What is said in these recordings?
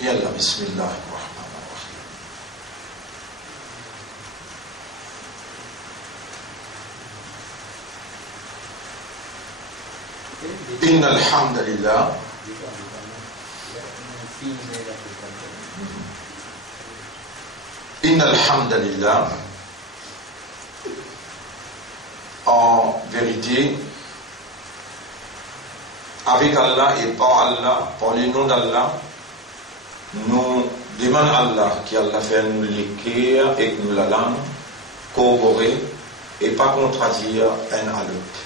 يلا بسم الله الرحمن الرحيم. إن الحمد لله إن الحمد لله. En vérité, avec Allah et par Allah, par le nom d'Allah, nous demandons à Allah qui Allah fait nous l'écrire et que nous la langue corroborer et pas contredire un à l'autre.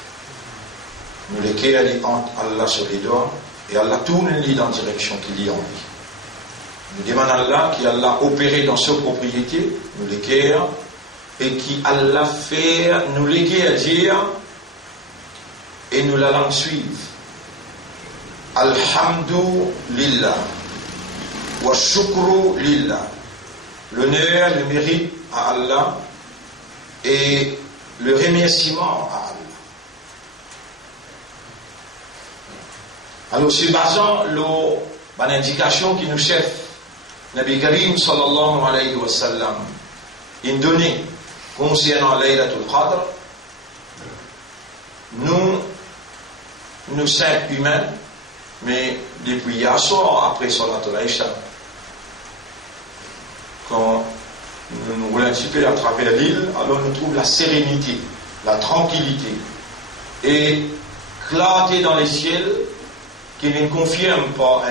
Nous l'écrire entre Allah sur les doigts et Allah tourne l'île dans la direction qu'il y a envie. Nous demandons à Allah qui Allah opéré dans sa propriété, nous l'écrire et qui Allah fait nous l'écrire dire et nous la langue suivre. Alhamdulillah. Wa shukru lillah. L'honneur, le mérite à Allah et le remerciement à Allah. Alors, c'est basant l'indication qui nous chef, Nabi Karim sallallahu alayhi wa sallam, il donnait concernant Laylatul Qadr, nous sommes humains, mais depuis hier soir, après Salatul Isha, quand nous roulons un petit peu à travers l'île, alors nous trouvons la sérénité, la tranquillité et clarté dans les ciels qui ne confirme pas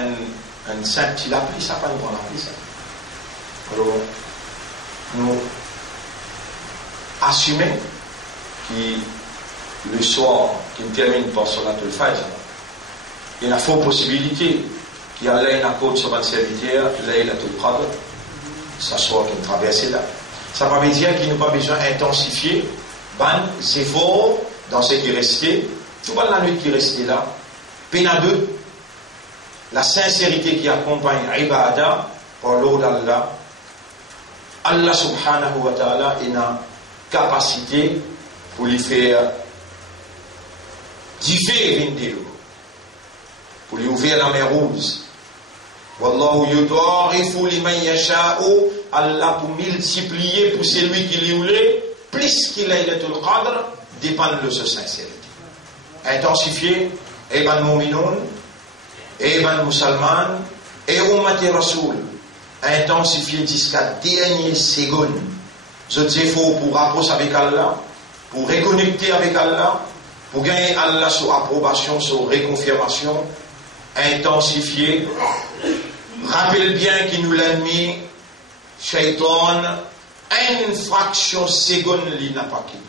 un saint. Il a pris ça, pas une grande appli ça. Alors, nous assumons que le soir, qui termine par Salatul Fajr, il y a une forte possibilité qu'il y ait un accord sur votre serviteur, Laylatul Qadr, ça soit qu'il traverse là. Ça ne veut pas dire qu'il n'a pas besoin d'intensifier ses efforts dans ce qui est resté, tout la nuit qui est resté là, peine deux, la sincérité qui accompagne Ibadah par l'ordre d'Allah, Allah subhanahu wa ta'ala a une capacité pour lui faire différer pour lui ouvrir la mer Rouge. Wallahu yudarifu liman yasha'u, Allah pour multiplier pour celui qui lui voulait, plus qu'il a Laylatul Qadr, dépend de sa sincérité. Intensifier, Eban Mu'minun, Eban Musulman, et Ummati Rasoul, intensifier jusqu'à dernière seconde. Je dis faut pour rapprocher avec Allah, pour reconnecter avec Allah, pour gagner Allah sur approbation, sur réconfirmation, intensifier. Rappelle bien qu'il nous l'a mis, Shaitan, une fraction seconde, il n'a pas quitté.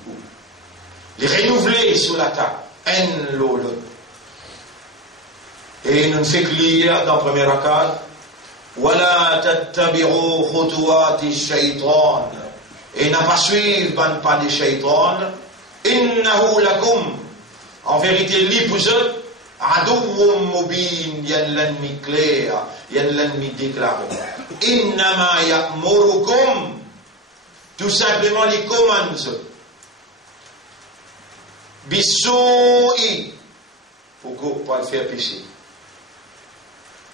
Il renouvelé sur la table, un l'autre. Et nous fait lire dans le premier rakat, Wala tattabi'u khutuwati shaitan. Et n'a pas suivre pas de shaitan. Innahu lakum. En vérité, l'épouseux, Adouwum mubin, y a l'ennemi clair, y a l'ennemi déclaré. Innama ya'murukum, tout simplement les commandes. Bisou'i, pour pas le faire pécher.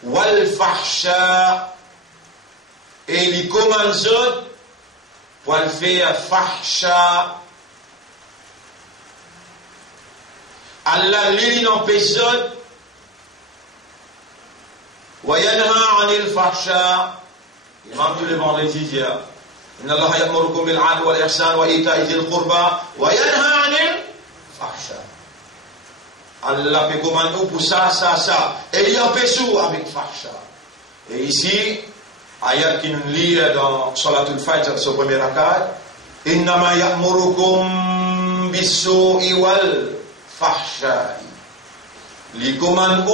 Wal fahsha, et les commandes pour le faire fahsha. Allah lit en personne. Wa yanha 'anil fahsha. Imam tous les vendredis dit Inna Allah ya'murukum bil 'adli wal ihsan wa ita'i dhil qurba wa yanha 'anil fahsha. Allah peut commander pour ça. Et il empêche avec fahsha. Et ici, ayat qui nous lit dans Salatul Fajr, ce premier rakat, Innama ya'murukum bis-su'i wal fahsha. Les commandes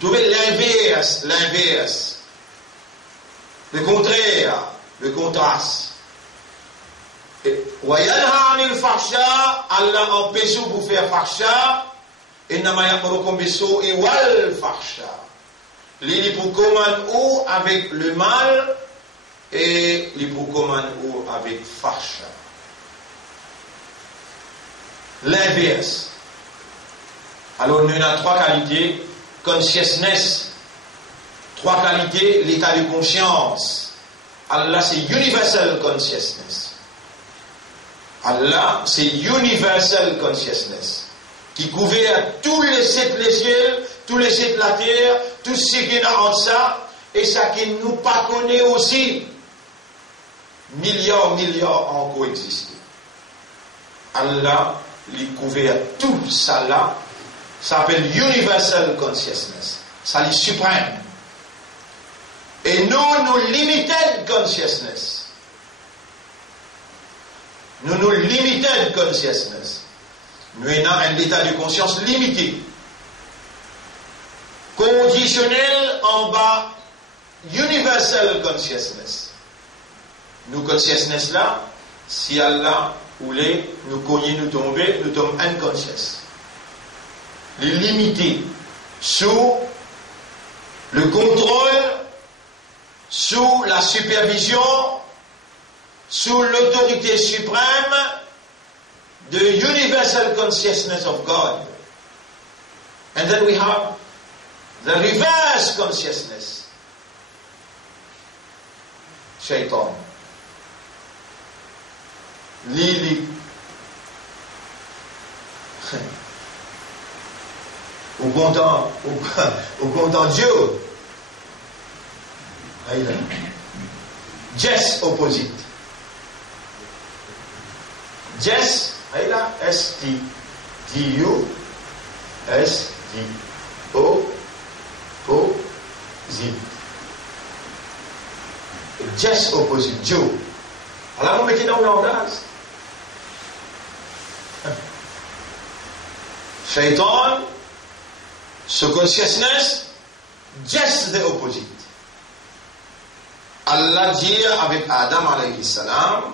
trouvez l'inverse, le contraire, le contraste. Wa yanha 'anil fahsha, Allah empêche vous faire fahsha. Innama ya'murukum bis-su'i wal fahsha. Les pour commande avec le mal et les pour commande avec fahsha. L'inverse. Alors, nous avons trois qualités. Consciousness, Trois qualités, l'état de conscience. Allah, c'est universal consciousness. Allah, c'est universal consciousness. Qui couvre tous les sept les ciels, tous les sept la terre, tout ce qui est en ça, et ça qui nous pas connaît aussi. Milliards en coexisté. Allah, il couvre tout ça là, ça s'appelle universal consciousness. Ça est suprême. Et nous limited consciousness. Nous limited consciousness. Nous avons un état de conscience limité. Conditionnel en bas, universal consciousness. Nous consciousness là, si Allah voulait nous cogner, nous tomber, nous tombons unconscious. Les limiter sous le contrôle, sous la supervision, sous l'autorité suprême the universal consciousness of God. And then we have the reverse consciousness. Shaitan. Lili. Au content Dieu. Just opposite. Just Aïla, S-T-D-U, S-D-O-O-Z. Just opposite, Dieu. Alors, vous mettez dans le langage. Shaitan, ce consciousness, just the opposite. Allah dit avec Adam alayhi salam,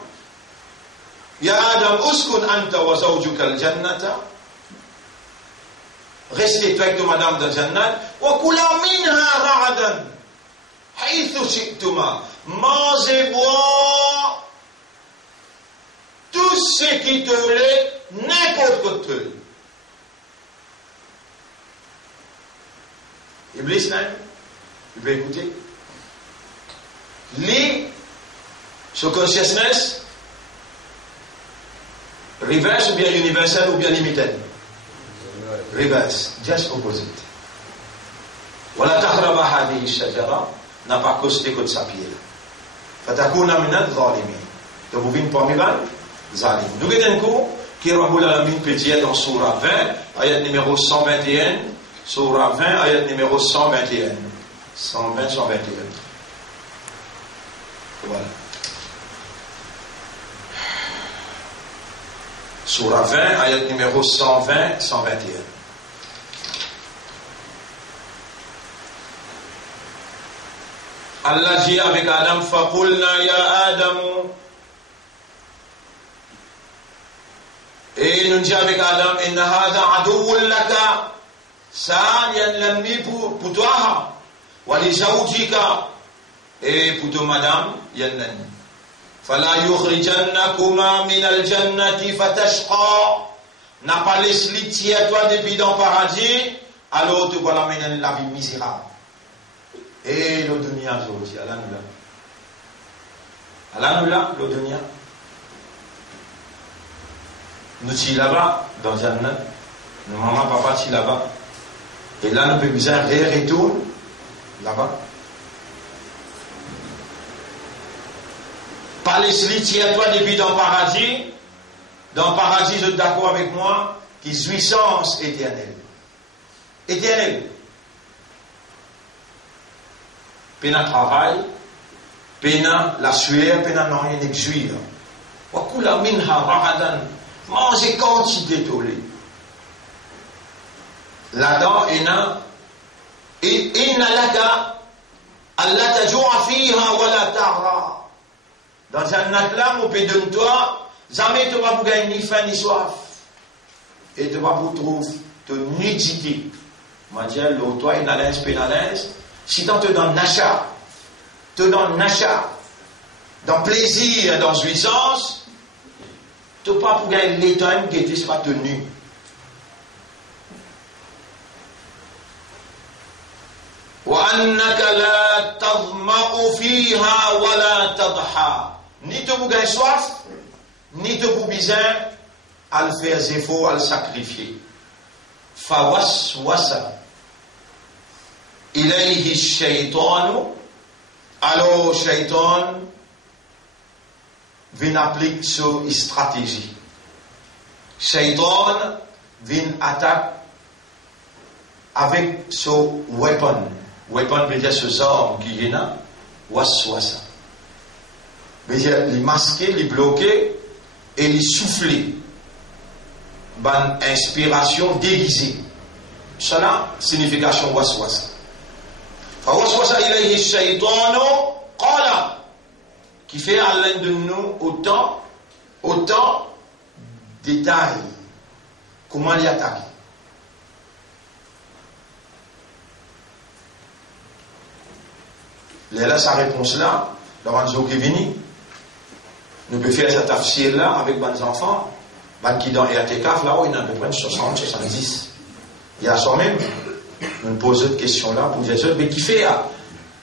Ya Adam, uskun anta wa zawjuka al-jannata. Restez toi avec madame dans le jannat. Wa kula minha ra'adan. Haythu shi'tuma. Mangez, bois. Tout ce qui te voulait, n'importe quoi te voulait. Iblis, là, il veut écouter. Lui, ce consciousness, reverse ou bien universal ou bien limited? Reverse, just opposite. Wala taqraba hadhihi ash-shajara, n'a pas costé que de sa pierre. Fatakuna min adh-dhalimin. Donc vous venez parmi les zalim. Nous avons un cours qui Rabbul Alamin peut dire dans Surah 20, ayat numéro 121, Surah 20, ayat numéro 121. 120, 121. Voilà. Surah 20, ayat numéro 120, 121. Allah dit avec Adam, Faqulna ya Adamu. Et nous dit avec Adam, Inna hada aduwwun laka. Ça, il y a l'ennemi pour toi. Wa li zawjika. Et pour toi, madame, il y a l'ennemi. فلا يخرجنكما من الجنة فتشقى. N'a pas laissé à toi depuis dans le paradis, alors tu vas l'amener la vie misérable. Et le dunya aussi, Allah nous l'a, le dunya. Nous sommes là-bas, dans le Jannat. Nos maman, papa, sont là-bas. Et là, nous pouvons bien retourner là-bas. Pas les à toi depuis dans le paradis. Dans le paradis, vous êtes d'accord avec moi, qui est jouissance éternelle. Éternelle. Pena travail, pena la sueur, pena non rien d'exuire. Wakula minha ragadan. Mangez quantité de lait. Là-dedans, inna laka alla tajua fiha wa la ta'ra. Dans un là, mon pédon de toi, jamais tu ne vas pas gagner ni faim ni soif. Et tu ne vas pas trouver de nudité. Moi, je dis, l'autre, toi, il a l'aise, pénalaise. Si tu te donnes l'achat, dans plaisir, dans jouissance, tu ne vas pas gagner l'état qui ne soit tenu. وأنك لا تظمأ فيها ولا تضحى. Ni te vous gagne soif, ni te vous besoin à le faire zéfo, à le sacrifier. فوسوس إليه الشيطان. Alors Shaitan vient appliquer sur stratégie. Shaitan vient attaquer avec son weapon. Weapon veut dire ce arme qui est là. Waswasa. Veut dire les masquer, les bloquer et les souffler. Ban inspiration déguisée. Cela, signification waswasa. Waswasa ilayhi shaytanu qala. Qui fait à l'un de nous autant détails. Comment l'y attaquer. Là, sa réponse là, dans Banzo qui vient, nous pouvons faire cette affaire là avec les enfants, qui dans RTCAF là, il y en a à peu près 60, 70. Il y a soi-même, nous posons cette question là pour dire, mais qui fait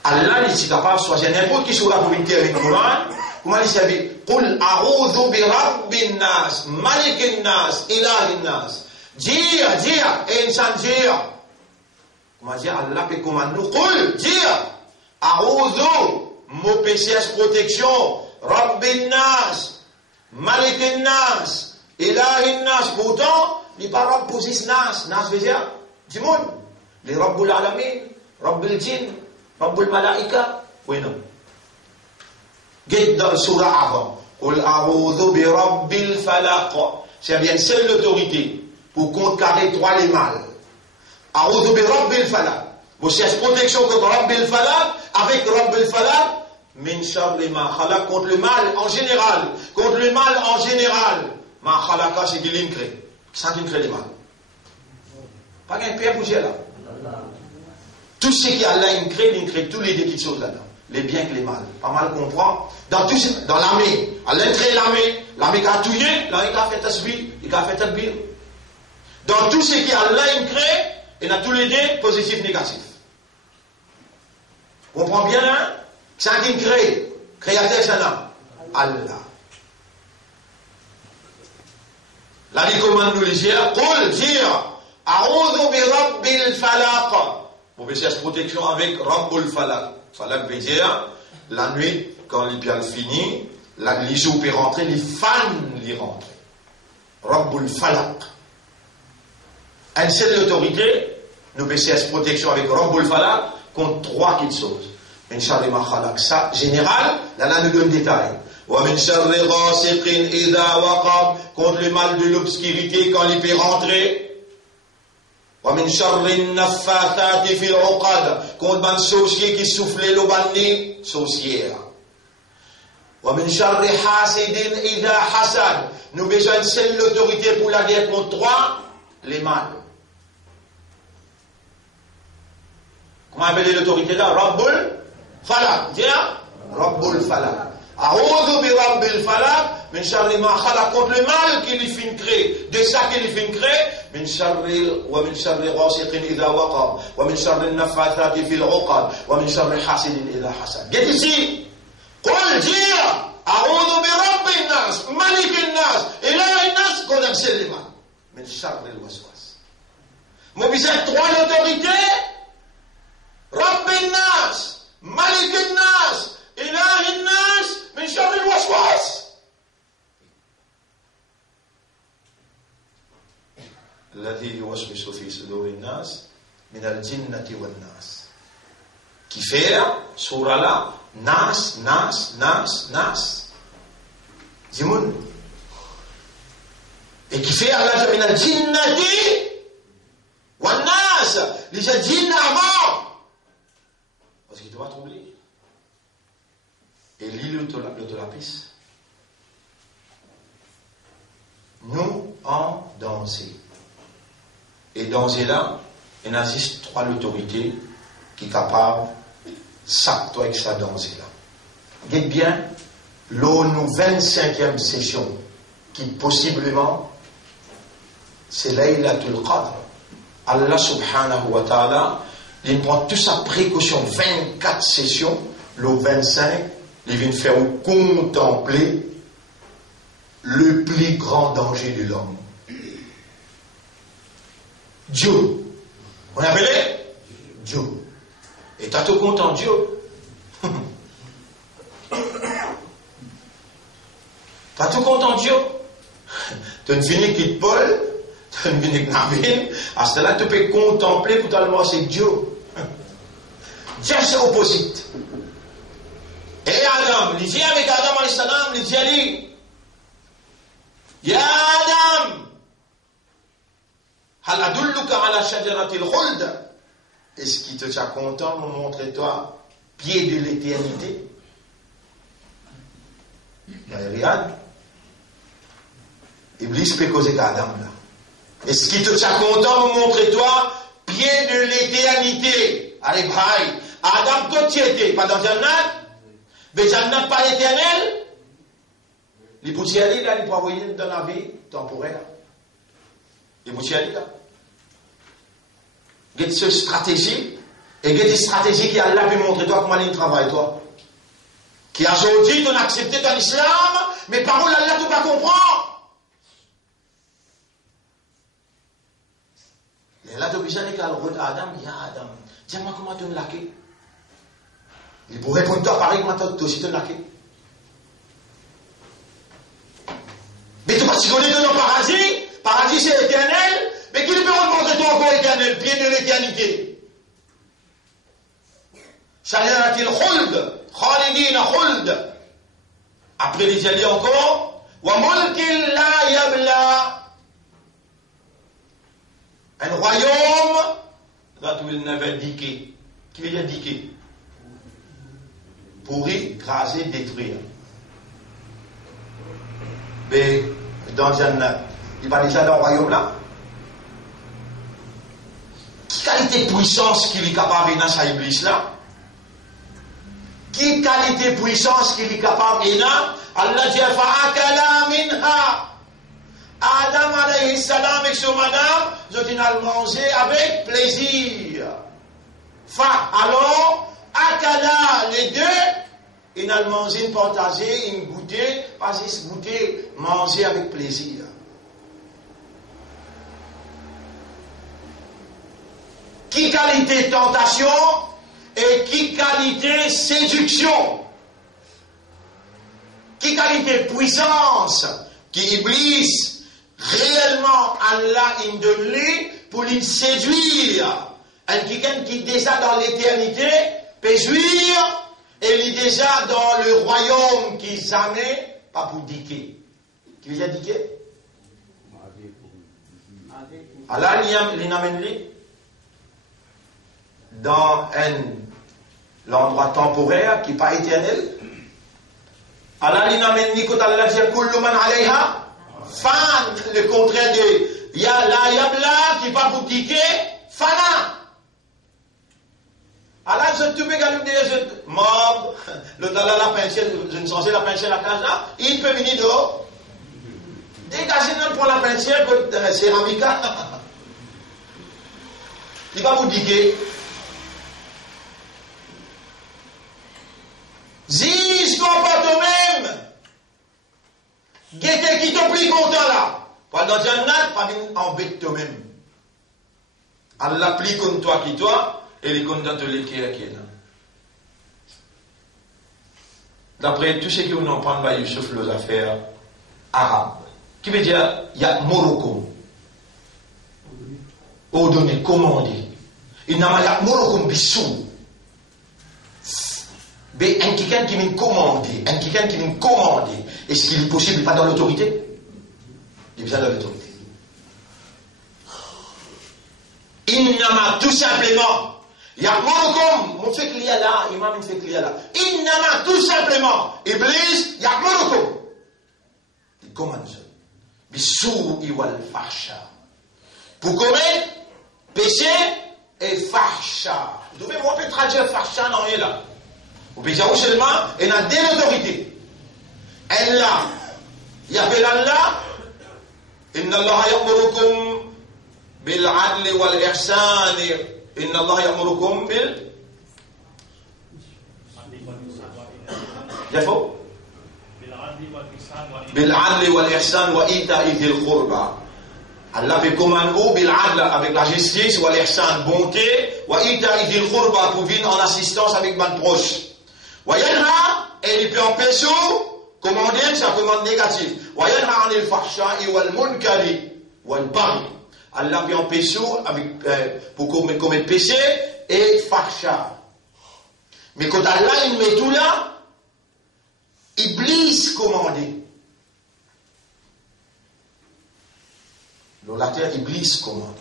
Allah, il est capable de choisir n'importe qui soit la communauté avec le Coran, comment il s'appelle? Qul a'udhu bi rabbin nas, malikin nas, ilahin nas. Dire, et insan dire. Comment dire, Allah peut commander nous, Qul, dire. A'udhu, mot PCS protection, Rabbin Nas, Malikin Nas, Ilahin Nas. Pourtant, les paroles posent Nas. Nas veut dire du monde. Les Rabbul Alamin, Rabbul Jinn, Rabbul Malaika. Oui, non. Guide dans le surah avant. Qul a'udhu bi Rabbil Falaq. C'est bien seule l'autorité pour contrecarrer trois les mâles. A'udhu bi Rabbil Falaq. Vous cherchez protection contre Rabbil Falaq, avec Rabbil Falaq, min sharri ma khalaq, contre le mal en général. Contre le mal en général. Ma khalaqa, c'est qui l'incrée. C'est qui crée le mal. Pas qu'un père bouger là. Tout ce qui a là, il crée tous les petites choses là-dedans. Les biens que les mal. Pas mal comprendre. Dans l'armée, à l'entrée de l'armée qui a touillé, l'armée qui a fait tasbih, il a fait tasbih. Dans tout ce qui a là, il crée, il y a tous les deux positifs, négatifs. On comprend bien, hein? C'est un qui crée. Créateur, c'est un Allah. Là, il commande nous les dire, Qul, dire, A'udhu bi Rabbil Falaq. Vous pouvez chercher protection avec Rabbul Falaq. Falaq veut dire, la nuit, quand les pieds finissent, les jours peut rentrer, les fans les rentrent. Rabbul Falaq. Un seul autorité, nous pouvons chercher protection avec Rabbul Falaq contre trois petites choses. Min sharri ma khalaq. Ça, général, là, nous donne détail. Wa min sharri ghasiqin idha waqab. Contre le mal de l'obscurité quand il peut rentrer. Wa min sharri naffathati fil uqad. Contre un sorcier qui soufflait le banni, sorcière. Wa min sharri hasidin idha hasad. Nous besoin de seule l'autorité pour la guerre contre trois, les mâles. Comment appeler l'autorité là? Rabbul Falaq. Tiens, Rabbul Falaq. A'udhu bi Rabbil Falaq, min sharri ma khalaq, contre le mal qu'il y fin créer, de ça qu'il y fin créer, min sharri ghasiqin idha waqab, wa min sharri naffathati fil uqad, wa min sharri hasidin idha hasad. Get ici. Qul dire, a'udhu bi Rabbin nas, malikin nas, ilahin nas, qu'on accède les mal. Min sharri al-waswas. Mobiliser trois l'autorité. Rabbin nas, malikin nas, ilahin nas, min sharri al-waswas. الذي يوسوس في صدور الناس من الجنة والناس. Qui fait surah là, nas. Zimoun. Et qui fait Allah min al-jinnati wan-nas. Les djinns avant. Parce qu'il te va troubler. Et l'île de la piste. Nous en danger. Et danger là, il existe trois autorités qui sont capables de s'acter avec sa danger là. Dites bien, l'ONU 25e session, qui possiblement, c'est Laylatul Qadr. Allah subhanahu wa ta'ala, il prend toute sa précaution, 24 sessions, le 25, il vient faire contempler le plus grand danger de l'homme. Dieu. On appelait Dieu. Et t'as tout content Dieu. T'as tout content Dieu. Tu ne finis que Paul, tu ne finis que Navin. À cela, tu peux contempler pour toi c'est Dieu. Dieu c'est opposite. Et Adam, il dit avec Adam alayhi salam, il dit à lui, Ya Adam, hal adulluka ala shajaratil khuld. Est-ce qu'il te tient content de me montrer toi, pied de l'éternité? Regarde. Iblis peut causer qu'Adam là. Est-ce qu'il te tient content de me montrer toi, pied de l'éternité? Allez, bye. Adam, toi tu étais, pas dans Jannat? Mais Jannat pas l'éternel? Les boutiers là, ils peuvent envoyer dans la vie temporaire. Les boutiers là. Il y a cette stratégie, et il y a des stratégies qui Allah peut montrer toi comment il travaille toi. Qui a aujourd'hui ton accepté dans l'islam, mais par où Allah tu pas comprendre. Et là tu besoin de dire à Adam, ya Adam, dis-moi comment tu me laquais. Il pourrait répondre toi pareil comment tu aussi te laquais. Mais tu vas te connaître dans le paradis, paradis c'est éternel. Mais qui peut montrer toi encore éternel, pied de l'éternité? Shajaratil khuld, khalidina khuld. Après il dit encore, wa mulkin la yabla. Un royaume that will never decay. Qui veut dire decay? Pourrir, craser, détruire. Mais dans Jannat, il va déjà dans le royaume là. Quelle qualité puissance qu'il est capable de dans Iblis là? Quelle qualité puissance qu'il est capable de dans? Allah dit fa'akala minha. Adam alayhi salam avec son madame, ils ont mangé avec plaisir. Alors, akala les deux, ils ont mangé, partagé, ils goûté, parce qu'ils goûté, manger avec plaisir. Qui qualité tentation et qui qualité séduction. Qui qualité puissance qui Iblis réellement Allah in donne pour lui séduire. Un quelqu'un qui déjà dans l'éternité peut jouir et il est déjà dans le royaume qui jamais pas pour diquer. Qui veut dire diquer? Allah il n'amène lui dans l'endroit temporaire qui n'est pas éternel. Allah il n'amène ni quand Allah dit kullu man alayha fan, le contraire de ya la yabla qui n'est pas pour diquer, fana. Allah je te mets quand je mob, le talala la peinture, je ne sais la peinture la cage là, il peut venir dehors. Dégagez même pour la peinture, céramica. Il va vous diquer. Zis comporte même. Guette qui te plie content là. Pendant Jannat, pas venir embête toi-même. Allah plie contre toi qui toi, et les comptes dans tous les qui est là. D'après tout ce que nous en parlons, bah, Youssouf, les affaires arabes. Qui veut dire, il y a Morocco. Ordonné, commandé. Il n'y a pas Morocco bissou. Mais un quelqu'un qui vient commander, est-ce qu'il est possible pas dans l'autorité? Il est besoin de l'autorité. Innama, tout simplement, Ya'murukum, mon fait qu'il y a là, imam il fait qu'il y a là. Innama, tout simplement, Iblis, Ya'murukum. Il commande ça. Bisou'i wal fahsha. Pour commettre péché et fahsha. Vous devez voir peut traduire fahsha dans rien là. Vous pouvez dire seulement, il y a deux autorités. Allah, Yahweh Allah, Inna Allah ya'murukum bil adli wal ihsani Inna Allah ya'murukum bil يفو بالعدل والإحسان وإيتاء ذي القربى. Allah fait commande bil adl avec la justice, wa l'ihsan bonté, wa ita'i dhil qurba pour venir en assistance avec ban proche. Wa yanha et il peut empêcher commander sa commande négative. Wa yanha 'anil fahsha'i wal munkari wal baghi. Allah peut empêcher avec pour commettre péché et fahsha. Mais quand Allah il met tout là, Iblis commandé. La terre, Iblis commandé.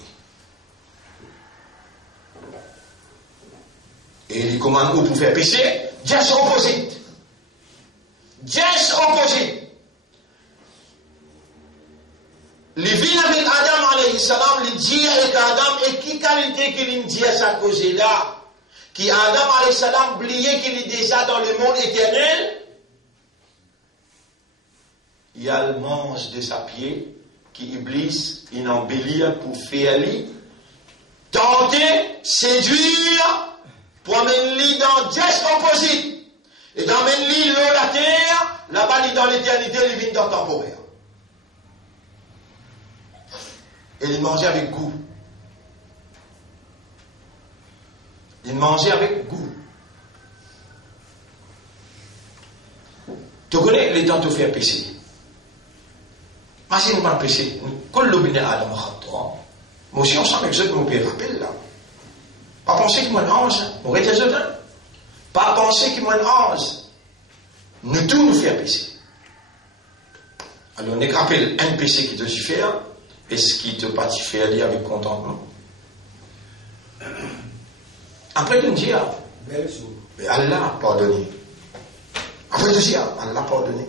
Et il commande où pour faire péché? Just opposite. Just opposite. Les vignes avec Adam alayhi salam, les dit avec Adam, et qui qualité qu'il dit à sa cause là? Qui Adam alayhi salam oublié qu'il est déjà dans le monde éternel? Il y a le mange de sa pied qui Iblis il embellit pour faire lui tenter, séduire pour amener dans just opposite et d'amener l'eau la terre là-bas dans l'éternité il vient dans temporaire et il mangeait avec goût, il mangeait avec goût. Tu connais les temps de faire pécher. Imagine pas péché. Quand le bine Adam a fait, moi aussi on sent que je me rappelle là. Pas penser qu'il m'a un ange, on reste dedans. Pas penser qu'il m'a un ange. Nous tout nous faire pécher. Alors on est rappelé un péché qui te suffit, est-ce qu'il te pas faire aller avec contentement? Après tu me dis, mais Allah a pardonné. Après tu dis, Allah a pardonné.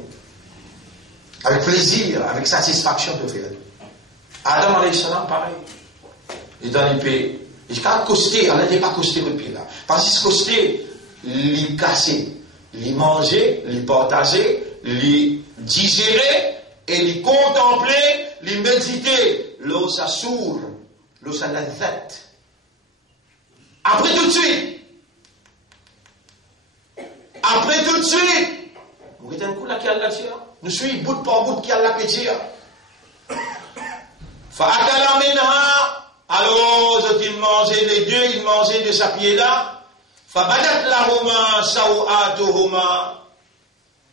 Avec plaisir, avec satisfaction de faire. Adam alayhi salam, pareil. Il dans les pays. Il n'a pas costé, Allah n'est pas costé le pays là. Parce qu'il costé, il cassé, il manger, il partager, il digérer, et il contempler, il méditer. L'eau ça sourd, l'eau ça l'azat. Après tout de suite. Après tout de suite. Vous voyez un coup là qui a la tire. Nous suivons bout par bout qui a la pétir. Fa'akala minha. Alors, ils mangeaient les deux, ils mangeaient de sa pied là. Fabadat lahuma sawatuhuma.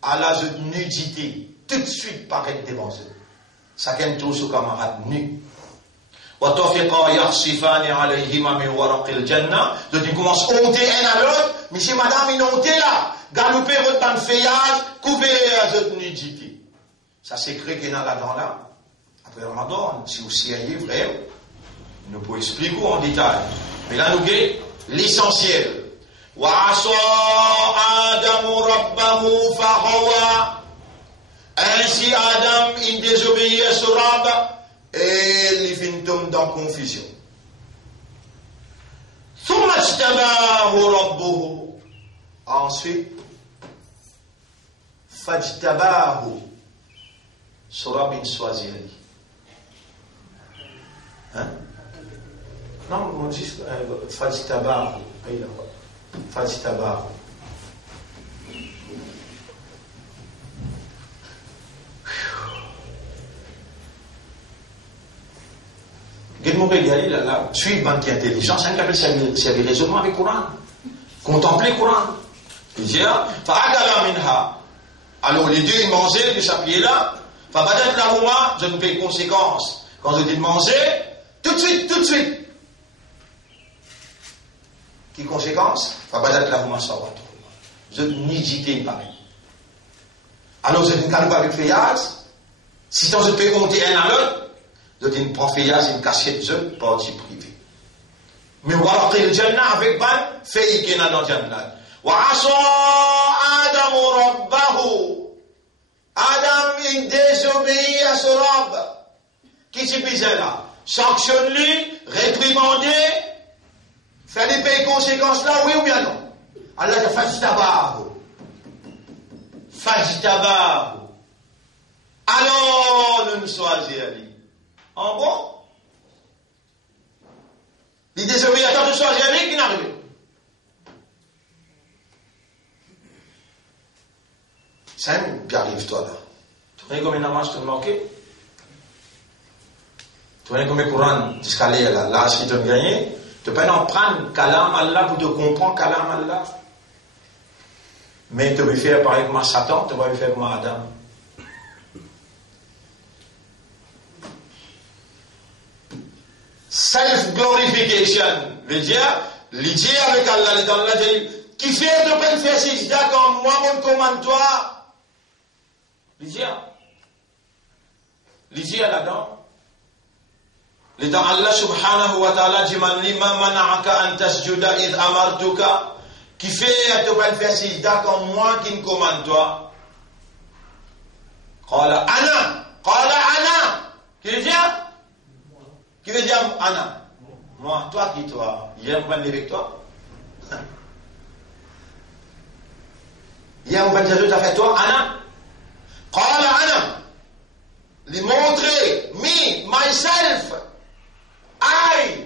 À l'âge de nudité. Tout de suite paraître devant eux. Chacun trouve son camarade nu. وَطَفِقَا يَخْصِفَانِ عَلَيْهِمَا مِنْ وَرَقِ الْجَنَّةِ. Donc ils commencent à honter un à l'autre. Monsieur, madame, ils ont honté là. Galoper votre ban feuillage, couvert votre nudité. Ça s'écrit qu'il y en a là-dedans. Après Ramadan, si vous seriez vrai, nous pouvons expliquer en détail. Mais là, nous avons l'essentiel. وَعَصَى آدَمُ رَبَّهُ فَغَوَى. Ainsi, Adam, il désobéit à son Rabb et il finit dans confusion. ثُمَّ اجْتَبَاهُ رَبُّهُ. Ensuite, فَاجْتَبَاهُ. Son Rabb, il choisit. Hein? Non, on dit فَاجْتَبَاهُ. فَاجْتَبَاهُ. Suivre banque intelligence, un qui servir raisonnement avec le Coran. Contempler le Coran. Il dit, alors les deux ils mangeaient de sa pied là, je ne paye conséquence. Quand je dis de manger, tout de suite. Qui conséquence? Je n'hésite pas. Alors je ne calme pas avec le feuillage. Si je peux monter un à l'autre, je dis une feuillage, une cachette, je partie privée. Mais on va le Jannah avec ban, fait qu'il y a dans le Jannah. وَعَصَى آدَمُ رَبَّهُ. Adam, il désobéit à son Rabb. Qui s'y pise là? Sanctionne-lui, réprimander, faire des pays conséquences là, oui ou bien non? Allah dit fajtabahu. Alors, nous ne choisissons pas. En bon? Il désobéit à tant de choses, il y a rien qui n'arrive. C'est un qui arrive, toi, là. Tu connais combien de namaz tu as manqué? Tu connais combien de Coran jusqu'à là, si tu as gagné? Tu peux pas en prendre Kalam Allah pour te comprendre Kalam Allah. Mais tu vas faire pareil comme Satan, tu vas faire comme Adam. Self-glorification veut dire, l'idée avec Allah, dans Allah dit, qui fait de peine faire sijda comme moi, mon commande-toi. L'idée là-dedans. L'étant Allah subhanahu wa ta'ala dit, man lima mana'aka an tasjuda id amartuka, qui fait de peine faire sijda comme moi, qui me commande-toi. Qala ana. Qui veut dire? Qui veut dire Anna? Moi, toi qui toi? Hier, on va aller avec toi? Hier, on va dire tout à fait toi, Anna? Qala Anna. Lui montrer, me, myself, I.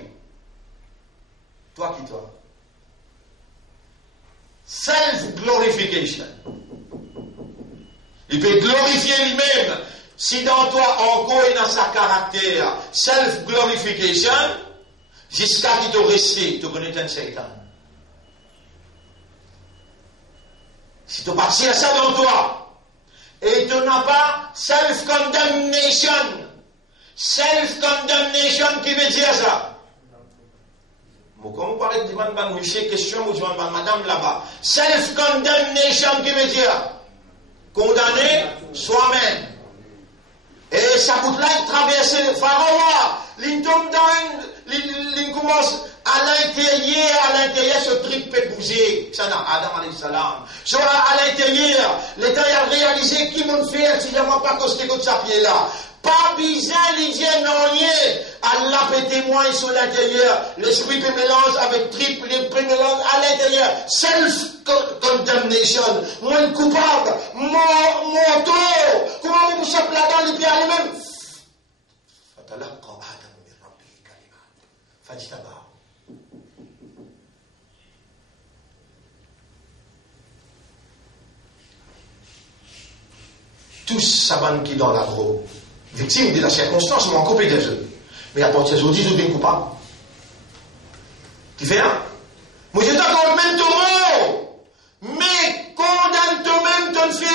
Toi qui toi? Self-glorification. Il peut glorifier lui-même. Si dans toi, encore et dans sa caractère, self-glorification, jusqu'à qui te reste, tu connais un Satan. Si tu partis à ça dans toi, et tu n'as pas self-condemnation qui veut dire ça. Bon, comme vous parlez de monsieur, question, vous demandez madame là-bas. Self-condemnation qui veut dire condamner soi-même. Et ça coûte là de traverser le pharaon. Il tombe dans il commence à l'intérieur, ce truc peut bouger. Ça n'a Adam alayhi salam. Soit à l'intérieur, l'État a réalisé qui m'ont fait si je ne pas costé comme ça pied là. Pas besoin l'hygiène non rien. Allah peut témoigner sur l'intérieur. L'esprit peut mélanger avec triple, il peut mélanger à l'intérieur. Self-condemnation. Moi coupable. Mon tort. Comment vous sommes là-dedans, les pieds à lui-même? Fatalaqa Adam min rabbihi kalimat. Fajtaba. Tous savants qui dans l'agro. Victime de la circonstance, mais en coupé des œufs. Mais à partir d'aujourd'hui, ils sont bien coupables. Tu fais un? Moi, je t'accorde même ton mot. Mais condamne toi-même ton faire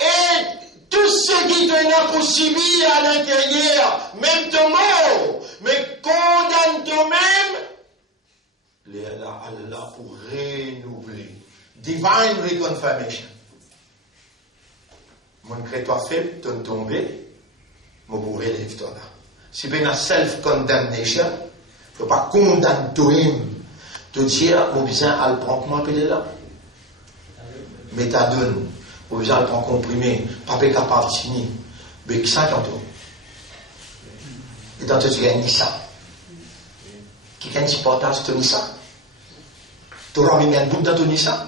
et tout ce qui te n'a pas subi à l'intérieur, même ton mot. Mais condamne toi-même. Allah pour renouveler. Divine reconfirmation. Mon créateur faible, tu tombé, mon pour élève toi là. Si tu as self-condemnation, tu ne peux pas condamner toi-même, te dire, mon besoin, elle prend comment appeler là? Méthadone, mon besoin, elle prend comprimé, pas capable de signer, mais qui ça tantôt? Et dans tu gagnes Nissan. Qui gagne ce portage, tu Nissan? Tu auras mis un bout dans ton Nissan?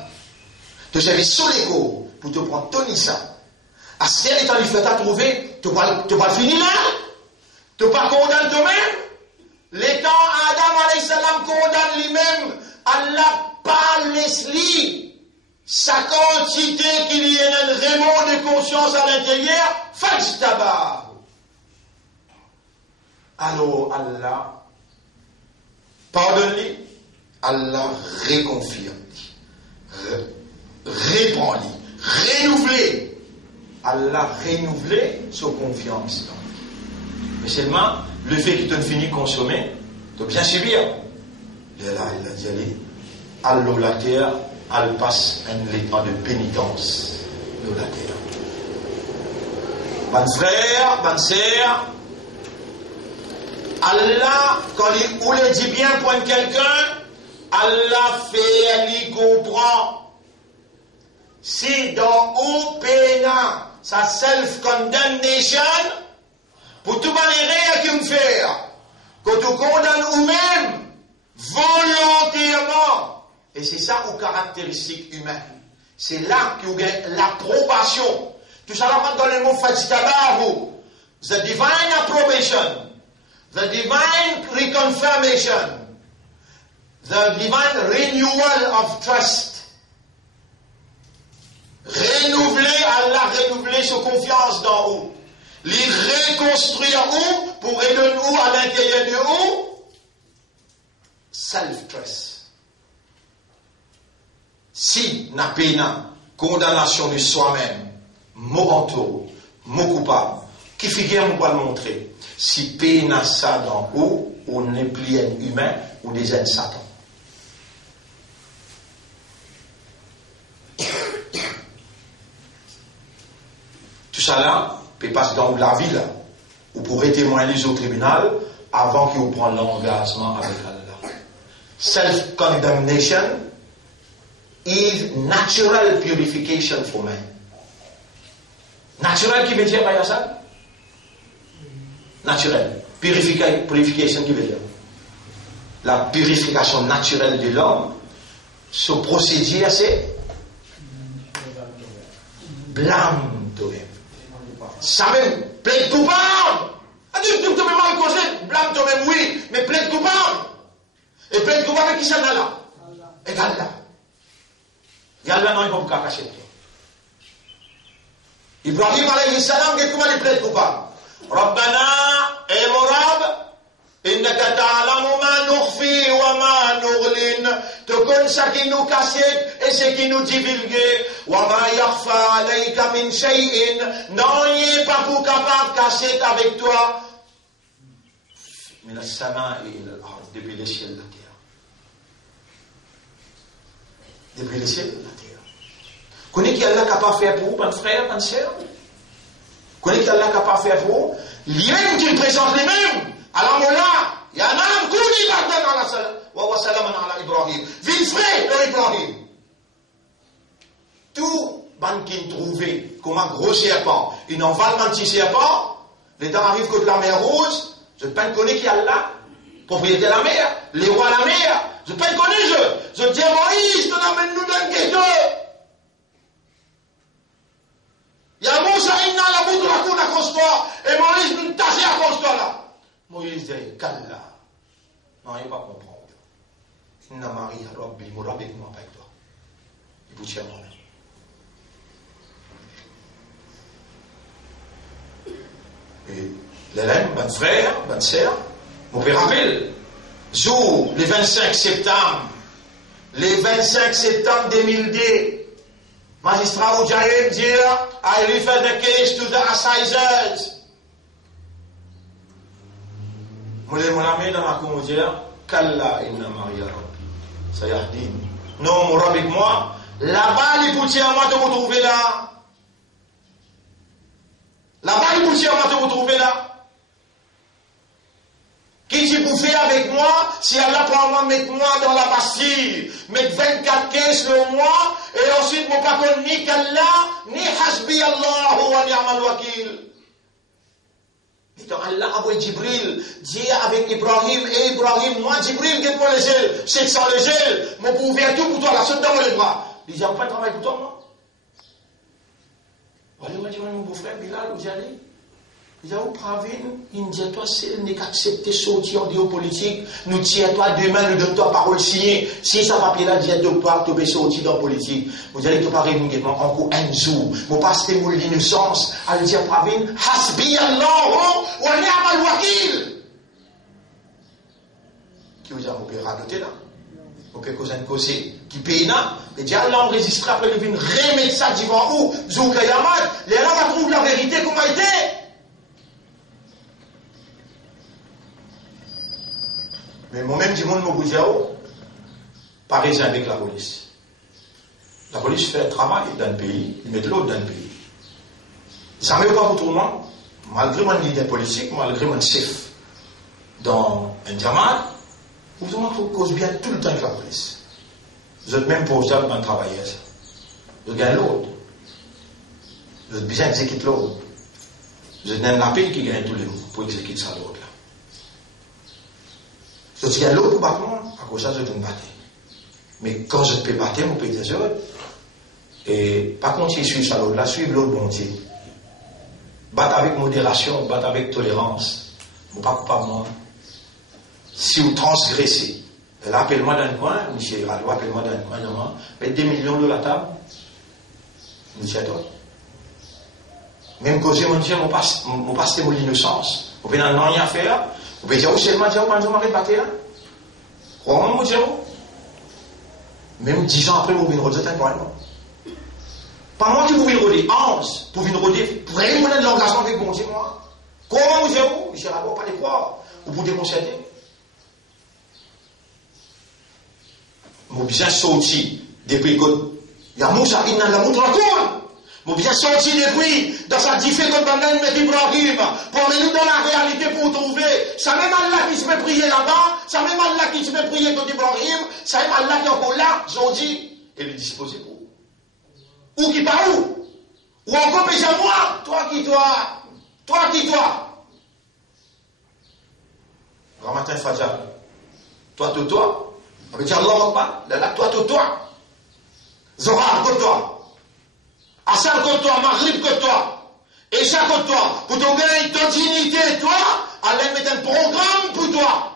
Tu servis sur l'écho pour te prendre ton Nissan. À ce temps, il faut trouver, tu vas finir là, tu ne vas pas condamner toi-même. L'étant Adam alayhi salam condamne lui-même, Allah pas laisse-lui sa quantité qu'il y ait un remords de conscience à l'intérieur, fajtaba. Alors Allah pardonne-lui, Allah réconfirme-lui, répand-lui, renouvelle. Allah renouveler sa confiance. Mais seulement, le fait qu'il te finit consommer, tu dois bien subir. Et là, il a dit, allez, allô la terre, elle passe un état de pénitence de la terre. Bonne frère, bonne sœur, Allah, quand il voulait dire bien pour quelqu'un, Allah fait lui comprendre. Si dans au pénal, sa self-condemnation, pour tout manière qu'il me fait, quand tu condamnes vous-même, volontairement, et c'est ça aux caractéristiques humaines, c'est là qu'il y a l'approbation. Tout ça là dans le mot fajtabahu, the divine approbation, the the divine reconfirmation, the divine renewal of trust. Renouveler, Allah renouveler sa confiance dans vous. Les reconstruire où pour aider nous à l'intérieur de où? Self-trust. Si n'a pas condamnation de soi-même, mot entour, mot coupable, qui figure nous va le montrer. Si pas ça dans où, on n'est plus un humain ou des êtres Satan. Tout ça là, peut passer dans la vie là, ou pourrait témoigner au tribunal avant qu'il prenne l'engagement avec Allah. Self-condemnation is natural purification for man. Natural qui veut dire pas ça? Naturel. Purification qui veut dire? La purification naturelle de l'homme, ce procédé c'est blâme toi-même. Ça même, plaide coupable. Tu te mets mal causé, blâme toi-même, oui, mais plaide coupable. Et plaide coupable avec qui ça là? Et Allah. Et Allah non, il ne peut pas cacher toi. Ibrahim alayhi salam, comment il plaide coupable? Rabbana, et Morab, إنك تعلم ما نخفي وما نعلن تكون ce qui nous cache et ce qui nous divulgue وما يخفى عليك من شيء non il n'est pas pour capable de cacher avec toi من السماء إلى الأرض depuis les ciels de la terre depuis les ciels de la terre connais qui Allah capable de faire pour vous mon frère mon sœur connais qui Allah capable de faire pour vous lui-même qui présente lui-même alors là, il y a un homme qui dit wa salaman ala Ibrahim. Vite frère de Ibrahim. Tout ban qui trouvé comme un gros serpent, il n'en va le petit serpent, les temps arrivent que de la mer Rouge, je ne peux pas connaître qui est là, propriété de la mer, les rois de la mer, je ne peux pas connaître, je dis à Moïse, tu n'amènes nous d'un ghetto. Il y a Moussa, il n'a la bout de la cour à construire, et Moïse nous tasse à construire là. Moïse dit, Kalla. Non, il ne va pas comprendre. Inna Maria Rabbi, mon Rabbi, moi avec toi. Il vous tient moi-même. Et l'élève, mon frère, mon sœur, mon père rappelle, jour, le 25 septembre 2002, magistrat Oudjaïm dit, I refer the case to the assizers. Mon ami dans la comédie, Kalla inna Maria Rabbi, Sayahdin. Non, mon Rabbi, moi, là-bas, les poutiers à moi de vous trouver là. Là-bas, les poutiers à moi de vous trouver là. Qui tu peux faire avec moi, si Allah prend moi, mettre moi dans la Bastille, mettre 24 caisses le mois, et ensuite, mon pas ni Kalla, ni Hasbi Allah, wa ni'mal wakil. Donc Allah a envoyé Jibril, dit avec Ibrahim, et Ibrahim, moi Jibril, guette-moi les ailes, 700 les ailes, mon pour ouvrir tout pour toi, la saute dans les bras. Il dit, on pas de travail pour toi, moi. Voilà, il m'a dit, mon beau-frère, Bilal, où j'allais. Il dit, oh, Pravin, il me dit, toi, c'est n'est qu'accepter sortir en politique, nous tiens toi demain, nous donne toi parole signée. Si ça papier-là dit, de pas te sortir dans la politique, vous allez te parler, nous, encore un jour, vous passez pour l'innocence, à dire, Pravin, Hasbi Allah, wa ni'mal wakil. Qui vous a opéré à côté là? Ou quelque chose qui paye là? Et dit, Allah enregistré après, il vient remettre ça devant où? Zoukayamat, les gens va trouver la vérité, comment elle était? Mais moi-même, du monde, mon pareil avec la police. La police fait un travail dans le pays, ils mettent l'autre dans le pays. Ça ne met pas autrement, malgré mon leader politique, malgré mon chef dans un diamant, vous cause bien tout le temps avec la police. Vous êtes même pour ça, dans travailler ça. Vous gagnez l'autre. Vous êtes bien exécuter l'autre. Vous êtes un appel qui gagne tous les mots pour exécuter ça l'autre. Je dis à l'autre pour battre moi, à cause de ça, je dois me battre. Mais quand je peux battre, on peut dire ça. Et par contre, si je suis ça l'autre, là, suivre l'autre bon Dieu. Battre avec modération, battre avec tolérance. Je ne suis pas coupable moi. si vous transgressez, là, appelle-moi dans le coin, monsieur Radio, appelle-moi dans le coin, non, mettez 2 millions de la table, monsieur toi. Même causer, mon Dieu, mon passe mon innocence. Vous pouvez n'en rien faire. Vous pouvez dire, oh, c'est le matin, quand je m'arrête de battre là. Crois-moi, mon Dieu. Même 10 ans après, vous pouvez rôder, c'est incroyable. Pas moi qui vous pouvez rôder, 11, pour venir rôder, vraiment de l'engagement avec mon Dieu, moi. Comment vous avez où? Je ne pas les croire. Vous pouvez constater. Vous bien sorti depuis que il y a Moussa, il n'a la montre à tourne. Vous bien sorti depuis dans sa différente bande de Ibrahim pour nous dans la réalité pour trouver. Ça même Allah qui se met prier là-bas, ça même Allah qui se met prier dans Ibrahim, ça même Allah qui est encore là, aujourd'hui, et le disposer pour. Ou qui part où? Ou encore déjà moi, toi qui toi. Grand matin Fajr, toi. On veut dire Allah Akbar, là, toi. Zohar, comme toi. Asar, comme toi. Maghrib, comme toi. Isha, comme toi. Pour te gagner ta dignité, toi, Allah met un programme pour toi.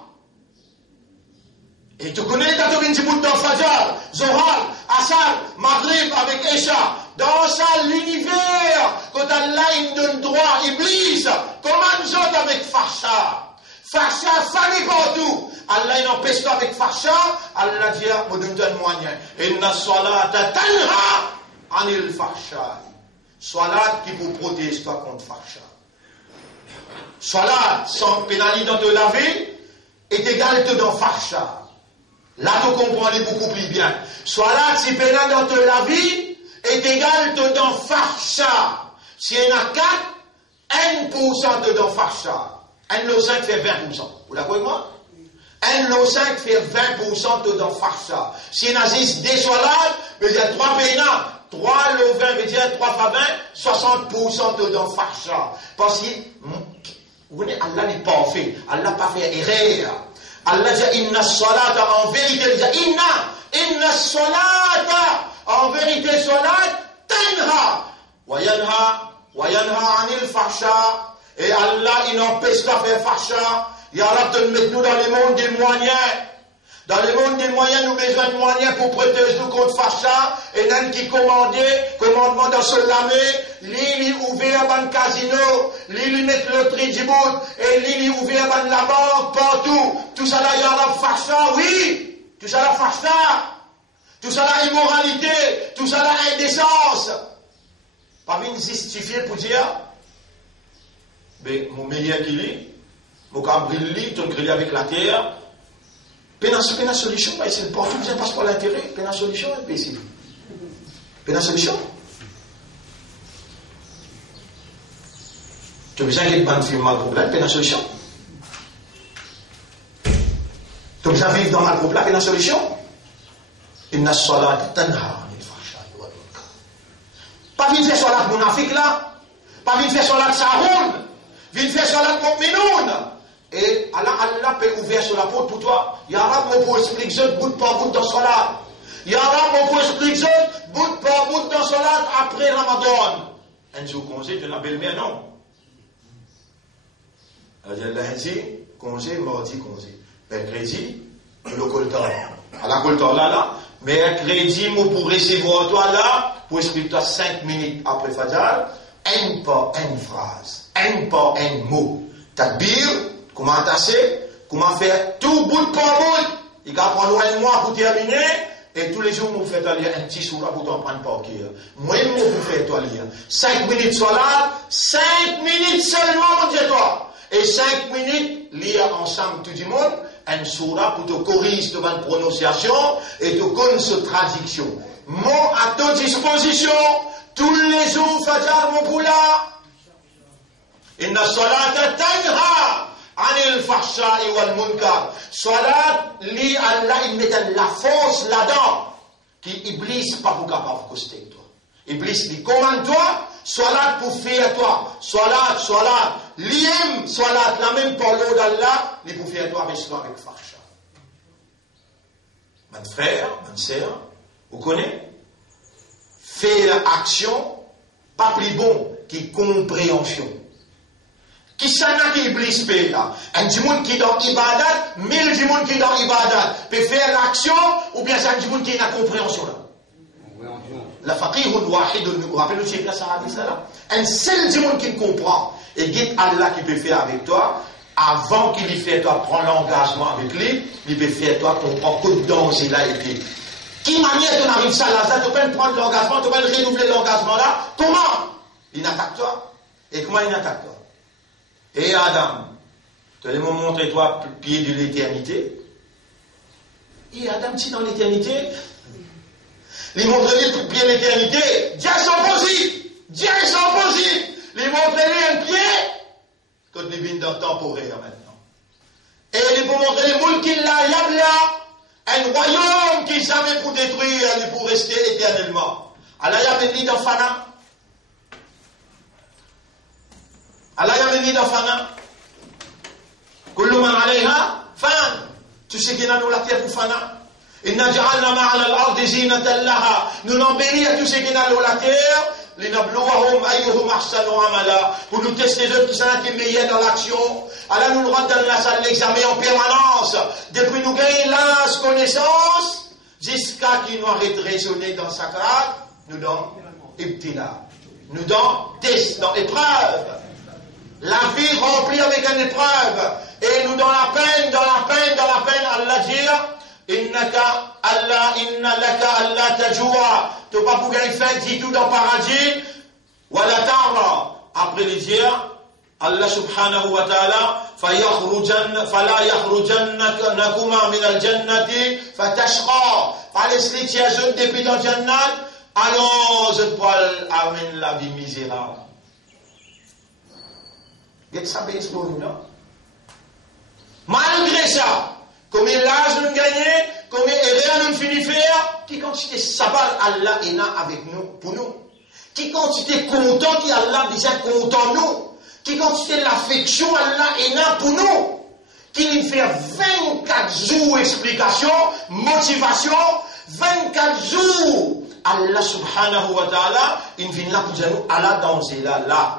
Et tu connais ta dignité pour ton Fajr, Zohar, Asar, Maghrib avec Isha. Dans ça, l'univers, quand Allah il donne droit, Iblis, comment nous autres avec Farsha? Farsha, famille partout. Allah il empêche toi avec Farsha. Allah dit, me donne un moyen. Inna salata tanha anil Farsha. Salat qui vous protège toi contre Farsha. Salat sans pénalité dans te laver est égal que dans Farsha. Là, tu comprends beaucoup plus bien. Salat si pénal dans te laver est égal que dans Farsha. Si il y en a 4, 1% de dans Farsha. 1 lot 5 fait 20%. Vous l'avez avec moi? 1 lot 5 fait 20% de dans Farsha. Si il y en a 10 des salades, veut dire 3 pénats. 3 lots 20 veut dire 3 fois 20, 60% de dans Farsha. Parce que, vous voyez, Allah n'est pas fait. Allah n'a pas fait erreur. Allah dit, inna salata, en vérité, il dit, inna salata, en vérité, salat, tanha, wa yanha anil Farsha. Et Allah, il n'empêche pas de faire Farsha. Ya Rab, de mettre nous dans le monde des moyens. Dans le monde des moyens, nous avons besoin de moyens pour protéger nous contre Farsha. Et nous qui commandement dans ce lamé, lui ouvert un casino, lui mettre le tri du bout, et lui ouvert la banque partout. Tout ça là, Ya Rab, Farsha, oui. Tout ça là, Farsha. Tout ça là, immoralité. Tout ça là, indécence. Pas bien justifié pour dire, mais mon meilleur qu'il est, mon cabril lit, ton grillé avec la terre, pénal solution, c'est le porte, vous passe par l'intérêt, pénal solution, imbécile. Pénal solution. Tu as besoin qu'il y ait un film mal problème, pénal solution. Tu as besoin de vivre dans mal problème, pénal solution. Inna salat tanha anil fahsha'i wal munkar. Pas vite faire salat munafik là, pas vite faire salat sahoun. Viens faire salat mu'minoun. Et Allah peut ouvrir sur la porte pour toi. Ya Rab, on peut expliquer ça bout par bout dans salat. Ya Rab, on peut expliquer ça bout par bout dans salat après Ramadan. Un jour congé de la belle-mère, non. Lundi, congé, mardi, congé. Mercredi, le coltan. À la coltan là. Mercredi, moi pour recevoir toi là, pour expliquer toi 5 minutes après Fajr, un par une phrase. Un par un mot. Takbir, comment tasser, comment faire tout bout par bout. Il va prendre un mois pour terminer, et tous les jours, vous faites lire un petit sourd pour t'en prendre par cœur. Moi, vous faites lire 5 minutes sur là, 5 minutes seulement, mon Dieu, toi. Et 5 minutes, lire ensemble tout le monde, un sourd pour te corriger devant une prononciation, et te connaître cette traduction. Mot à ta disposition, tous les jours, Fajr, mon poula. Inna salata tanha anil fahsha'i wal munkar. Salat, li Allah, il met la force là-dedans, qui Iblis pas pour capable de coster toi. Iblis dit, commande-toi, salat pour faire toi. Salat, l'iem, salat, la même parole d'Allah, il pour faire toi avec fahsha. Mon frère, mon sœur, vous connaissez? Faire action, pas plus bon que compréhension. Qui s'en a qui iblis paye là? Un monde qui est dans ibadat, 1000 du monde qui est dans ibadat, peut faire l'action, ou bien c'est un monde qui est dans la compréhension là? La faqih wahid, vous rappelez aussi que ça a dit ça là? Un seul du monde qui comprend, et guide Allah qui peut faire avec toi, avant qu'il y fait toi prendre l'engagement avec lui, il peut faire toi comprendre que danger là été. Qui manière tu arrives ça là, tu peux prendre l'engagement, tu peux renouveler l'engagement là, comment? Il attaque toi. Et comment il attaque toi? Et Adam, tu allais me montrer toi le pied de l'éternité. Et Adam, tu es dans l'éternité. Il montre le pied de l'éternité. Dieu est impossible. Dieu est impossible. Il montre un pied. Quand il vient dans le temporaire maintenant. Et il peut montrer le monde qui l'a, un royaume qui jamais pour détruire, il pour rester éternellement. Allah y a venu dans Fana. Allah y a venu dans Fana. Kullu man alayha fan. Tout ce qui est dans la terre pour Fana. Inna ja'alna ma'ala al-ardi zinatan laha. Nous l'embellit à tout ce qui est dans la terre. Linabluwahum ayyuhum ahsanu amala. Pour nous tester eux qui sont les meilleurs dans l'action. Allah nous le rend dans la salle d'examen en permanence. Depuis nous gagnons la connaissance, jusqu'à qu'il nous arrête de raisonner dans sa carte, nous donnons ibtila. Nous donnons test, dans épreuve. La vie remplie avec une épreuve. Et nous dans la peine, Allah dit, innaka Allah, inna laka Allah tajua. Tu n'as pas pour gagner fin, dit tout dans le paradis. Wala ta'ra. Après les dire, Allah subhanahu wa ta'ala, فَلَا يَخْرُجَنَّكُمَا مِنَ الْجَنَّةِ فَتَشْقَى. Laisse-les tiens depuis dans le Jannat, allons, je peux amener la vie misérable. Get ça bien explosé, non? Malgré ça, combien l'âge nous gagnons, combien rien nous finit faire, qui quantité sabbat Allah est là avec nous, pour nous. Qui quantité content qui Allah déjà content nous. Qui quantité l'affection Allah est là pour nous. Qui fait 24 jours explication, motivation, 24 jours. Allah subhanahu wa ta'ala, il vient là pour dire nous, Allah danser là.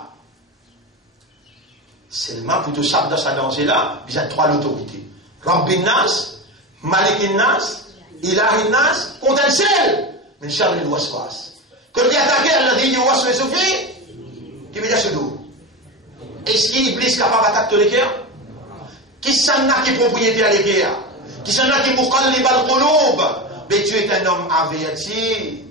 Seulement pour tout ça dans sa danser là, il y a trois autorités. Rabbin Nas, Malikin Nas, Ilahin Nas, contre un seul. Mais Charles il waswas. Quand il attaque, Allah dit, il waswas Soufi, qui veut dire ce dos. Est-ce qu'il est capable d'attaquer les cœurs? Qui s'en a qui est propriétaire des cœurs? Qui s'en a qui est muqallib al-qulub? Mais tu es un homme averti.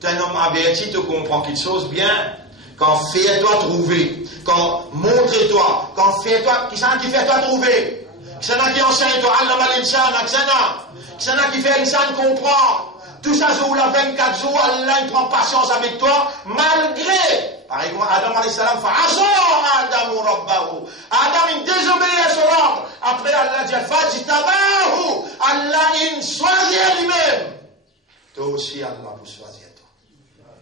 Tu es un homme averti, tu comprends quelque chose bien. Quand fais-toi trouver. Quand montre-toi. Quand fais-toi. Qui s'en a qui fait-toi trouver? Qui s'en a qui enseigne-toi? Allah mal-insan, qui s'en a qui fait insan comprend. Tout ça, jour là, 24 jours, Allah il prend patience avec toi, malgré. Par exemple, Adam alayhi salam fait Adam rabbahu. Adam il désobéit à son ordre. Après Allah dit Fajtabahu. Allah il choisit lui-même. Toi aussi, Allah vous choisit toi.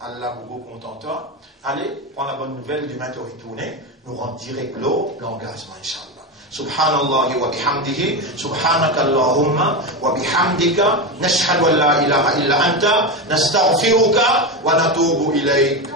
Allah vous content toi. Allez, prends la bonne nouvelle, demain tu retourner. Nous rentrons direct l'engagement, Inch'Allah. سبحان الله وبحمده سبحانك اللهم وبحمدك نشهد أن لا إله إلا أنت نستغفرك ونتوب إليك